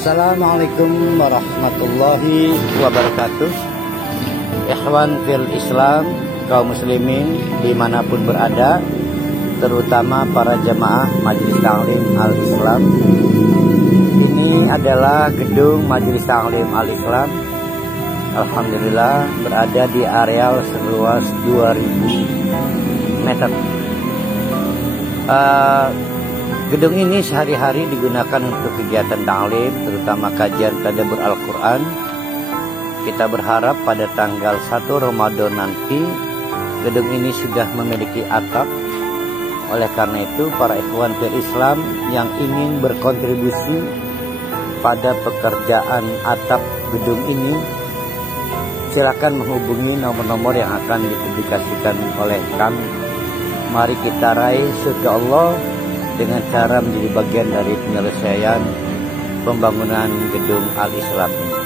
Assalamualaikum warahmatullahi wabarakatuh. Ikhwan fil Islam, kaum muslimin dimanapun berada, terutama para jamaah Majelis Ta'lim Al-Islam. Ini adalah gedung Majelis Ta'lim Al-Islam. Alhamdulillah berada di areal seluas 2000 meter. Gedung ini sehari-hari digunakan untuk kegiatan ta'lim, terutama kajian tadabbur Al-Quran. Kita berharap pada tanggal 1 Ramadan nanti gedung ini sudah memiliki atap. Oleh karena itu, para ikhwan fil Islam yang ingin berkontribusi pada pekerjaan atap gedung ini, silakan menghubungi nomor-nomor yang akan dipublikasikan oleh kami. Mari kita raih surga Allah dengan cara menjadi bagian dari penyelesaian pembangunan gedung Al-Islam ini.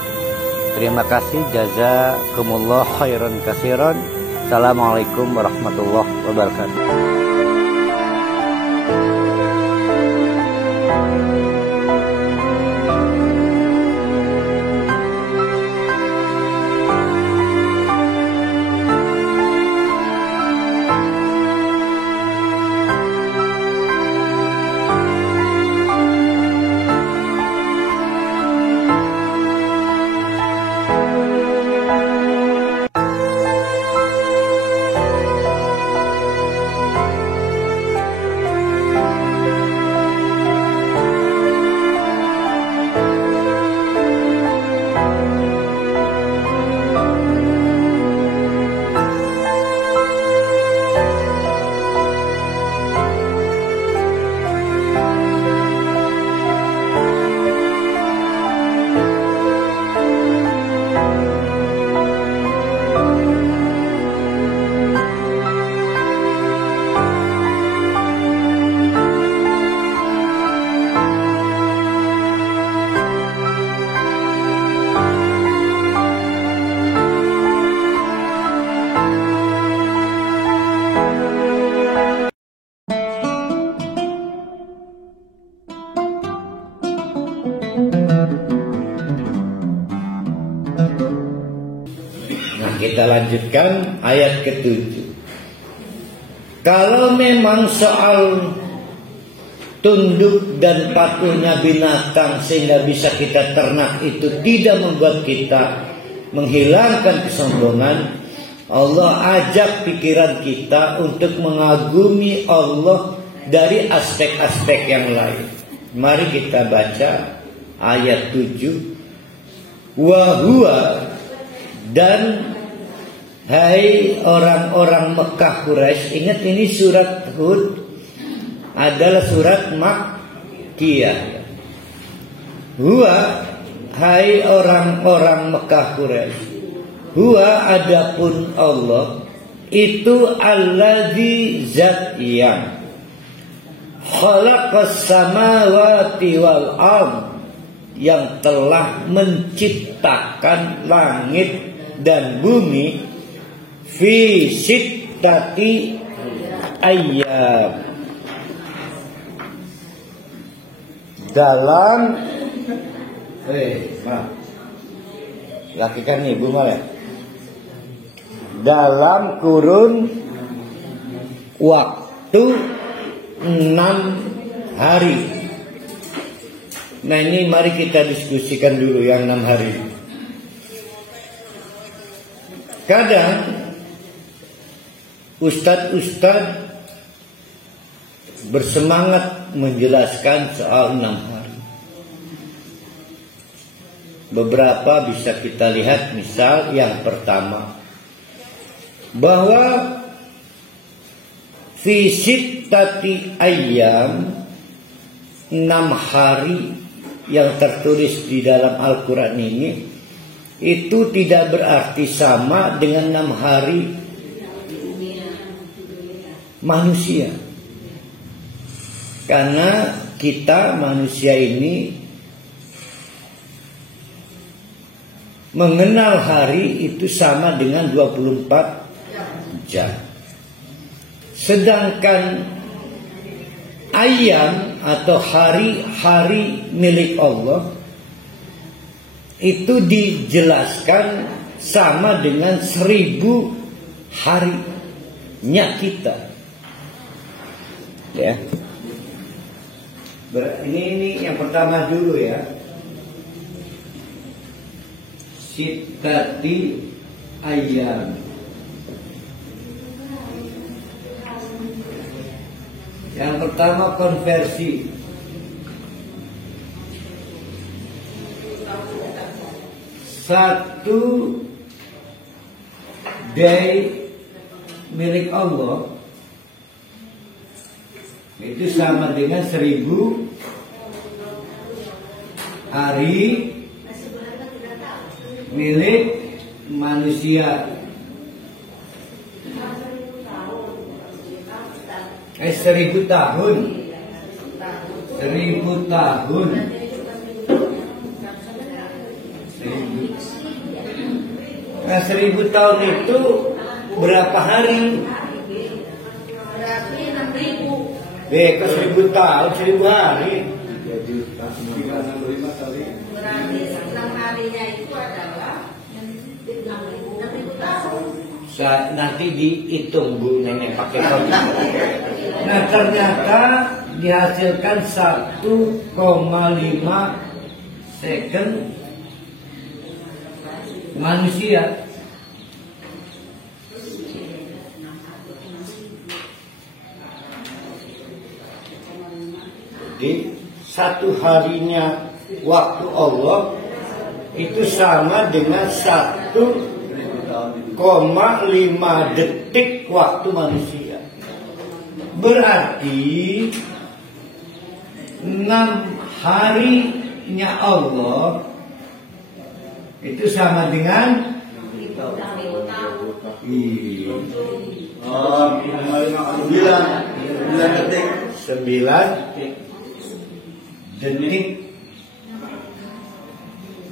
Terima kasih, jazakumullah khairan katsiran. Assalamualaikum warahmatullahi wabarakatuh. Kita lanjutkan ayat ke-7. Kalau memang soal tunduk dan patuhnya binatang sehingga bisa kita ternak itu tidak membuat kita menghilangkan kesombongan, Allah ajak pikiran kita untuk mengagumi Allah dari aspek-aspek yang lain. Mari kita baca ayat 7. Wa huwa, dan hai orang-orang Mekah Quraisy, ingat ini surat Hud adalah surat Makkiyah. Huwa, hai orang-orang Mekah Quraisy, huwa adapun Allah itu allazi zat yang khalaqas samawati wal ard, yang telah menciptakan langit dan bumi fi sittati ayyam, dalam lakikan ibu malah dalam kurun waktu 6 hari. Nah, ini mari kita diskusikan dulu yang 6 hari. Kadang ustadz bersemangat menjelaskan soal 6 hari. Beberapa bisa kita lihat, misal yang pertama, bahwa fi sittati ayyam, 6 hari yang tertulis di dalam Al-Quran ini, itu tidak berarti sama dengan 6 hari manusia. Karena kita manusia ini mengenal hari itu sama dengan 24 jam. Sedangkan ayam atau hari-hari milik Allah itu dijelaskan sama dengan 1000 harinya kita. Ya. Ini yang pertama dulu ya. Sittati ayyam. Yang pertama konversi. Satu day milik Allah itu sama dengan 1000 hari milik manusia. 1000 tahun. 1000 tahun. Nah, 1000 tahun itu berapa hari? Berarti 6.000. Ke 1000 tahun 1000 hari. Berarti 6 harinya itu adalah 6.000 tahun. Nanti dihitung Bu Nenek pakai komputer. Nah, ternyata dihasilkan 1,5 second manusia. Jadi satu harinya waktu Allah itu sama dengan 1,5 detik waktu manusia. Berarti 6 harinya Allah itu sama dengan 6.000 tahun. 9 detik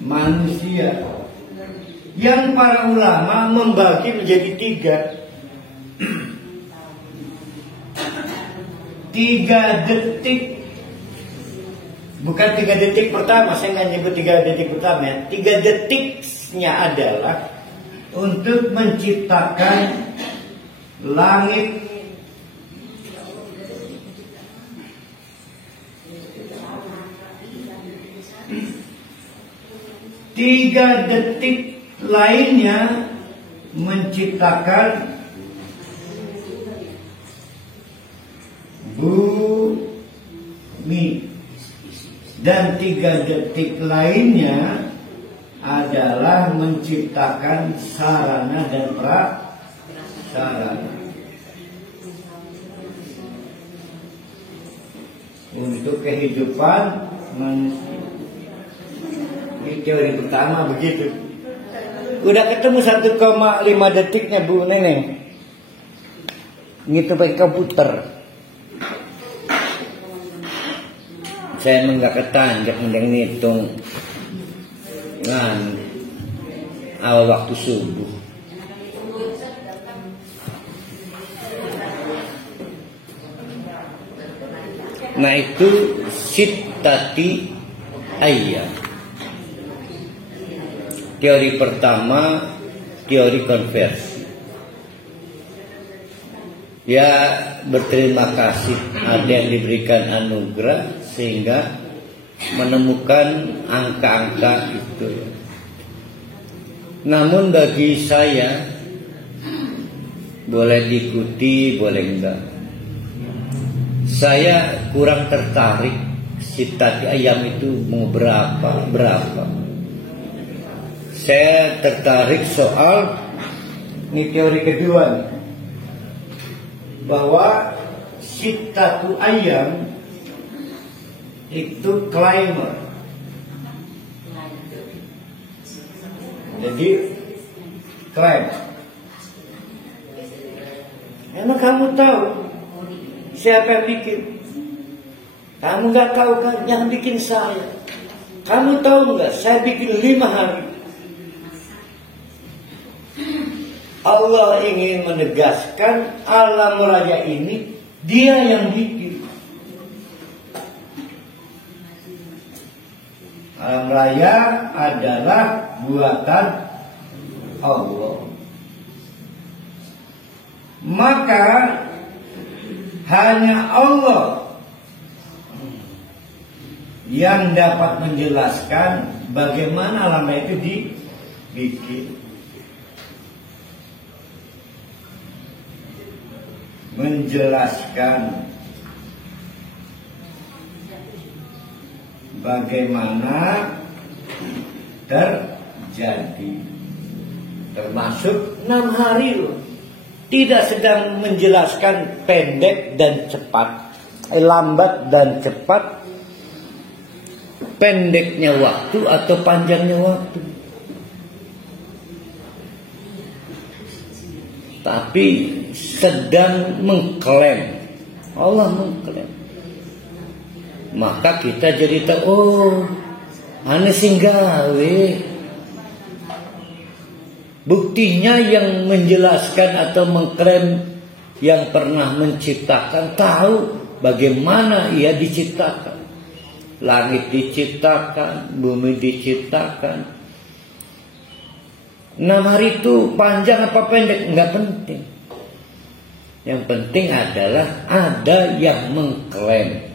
manusia. Yang para ulama membagi menjadi 3 detik. Bukan 3 detik pertama, saya nggak nyebut 3 detik pertama ya. 3 detiknya adalah untuk menciptakan langit, tiga detik lainnya menciptakan bumi, dan 3 detik lainnya adalah menciptakan sarana dan prasarana untuk kehidupan manusia. Ini teori pertama begitu. Udah ketemu 1,5 detiknya Bu Neneng. Ngitung pakai komputer. Saya emang gak ketanjak mending ngitung awal waktu subuh. Nah itu sittati ayyam. Teori pertama, teori konversi. Ya berterima kasih ada yang diberikan anugerah sehingga menemukan angka-angka itu. Namun bagi saya boleh diikuti, boleh enggak. Saya kurang tertarik sittati ayyam itu mau berapa. Saya tertarik soal ini teori kedua, bahwa sittatu ayyam itu climber. Jadi climb. Emang kamu tahu siapa yang bikin? Kamu nggak tahu kan? Jangan bikin saya. Kamu tahu nggak? Saya bikin 5 hari. Allah ingin menegaskan alam raya ini Dia yang bikin. Alam raya adalah buatan Allah. Maka hanya Allah yang dapat menjelaskan bagaimana alam raya itu dibikin. Menjelaskan bagaimana terjadi, termasuk 6 hari loh. Tidak sedang menjelaskan pendek dan cepat, lambat dan cepat, pendeknya waktu atau panjangnya waktu. Tapi sedang mengklaim, Allah mengklaim. Maka kita jadi tahu, oh, ane sing gawe. Buktinya yang menjelaskan atau mengklaim yang pernah menciptakan tahu bagaimana ia diciptakan. Langit diciptakan, bumi diciptakan. 6 hari itu panjang apa pendek? Enggak penting. Yang penting adalah ada yang mengklaim.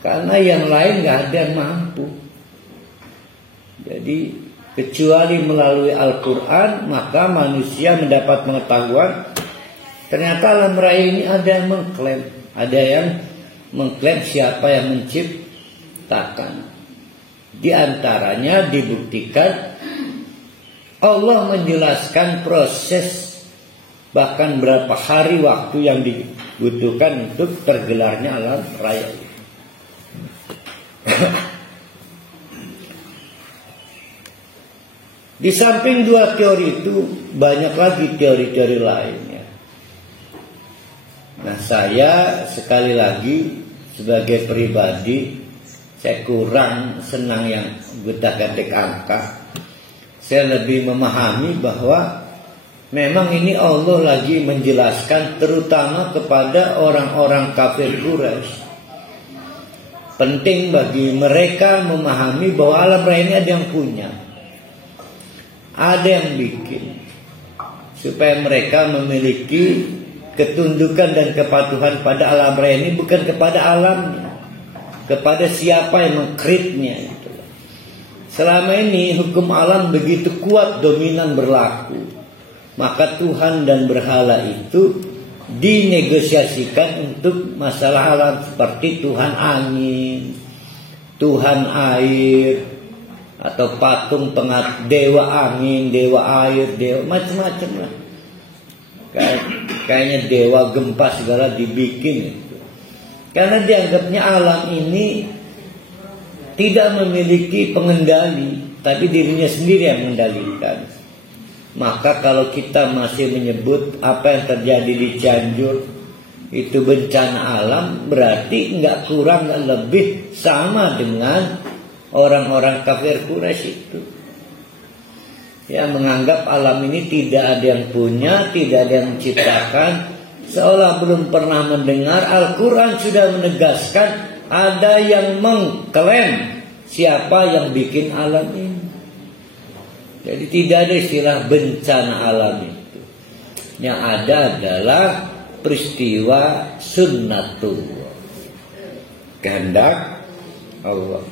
Karena yang lain enggak ada yang mampu. Jadi kecuali melalui Al-Quran, maka manusia mendapat pengetahuan. Ternyata alam raya ini ada yang mengklaim. Ada yang mengklaim siapa yang menciptakan. Di antaranya dibuktikan Allah menjelaskan proses, bahkan berapa hari waktu yang dibutuhkan untuk tergelarnya alam raya. Di samping 2 teori itu banyak lagi teori-teori lainnya. Nah, saya sekali lagi sebagai pribadi saya kurang senang yang gotak-gatik angka. Saya lebih memahami bahwa memang ini Allah lagi menjelaskan terutama kepada orang-orang kafir Quraisy. Penting bagi mereka memahami bahwa alam raya ini ada yang punya. Ada yang bikin. Supaya mereka memiliki ketundukan dan kepatuhan pada alam raya ini, bukan kepada alamnya, kepada siapa yang mengkreatnya itu. Selama ini hukum alam begitu kuat dominan berlaku, maka Tuhan dan berhala itu dinegosiasikan untuk masalah alam seperti Tuhan angin, Tuhan air, atau patung dewa angin, dewa air, dewa macam-macam lah. Kayaknya dewa gempa segala dibikin itu. Karena dianggapnya alam ini tidak memiliki pengendali, tapi dirinya sendiri yang mengendalikan. Maka kalau kita masih menyebut apa yang terjadi di Cianjur itu bencana alam, berarti nggak kurang nggak lebih sama dengan orang-orang kafir Quraisy itu, yang menganggap alam ini tidak ada yang punya, tidak ada yang menciptakan, seolah belum pernah mendengar Al-Quran sudah menegaskan ada yang mengklaim siapa yang bikin alam ini. Jadi tidak ada istilah bencana alam itu. Yang ada adalah peristiwa sunnatullah, kehendak Allah.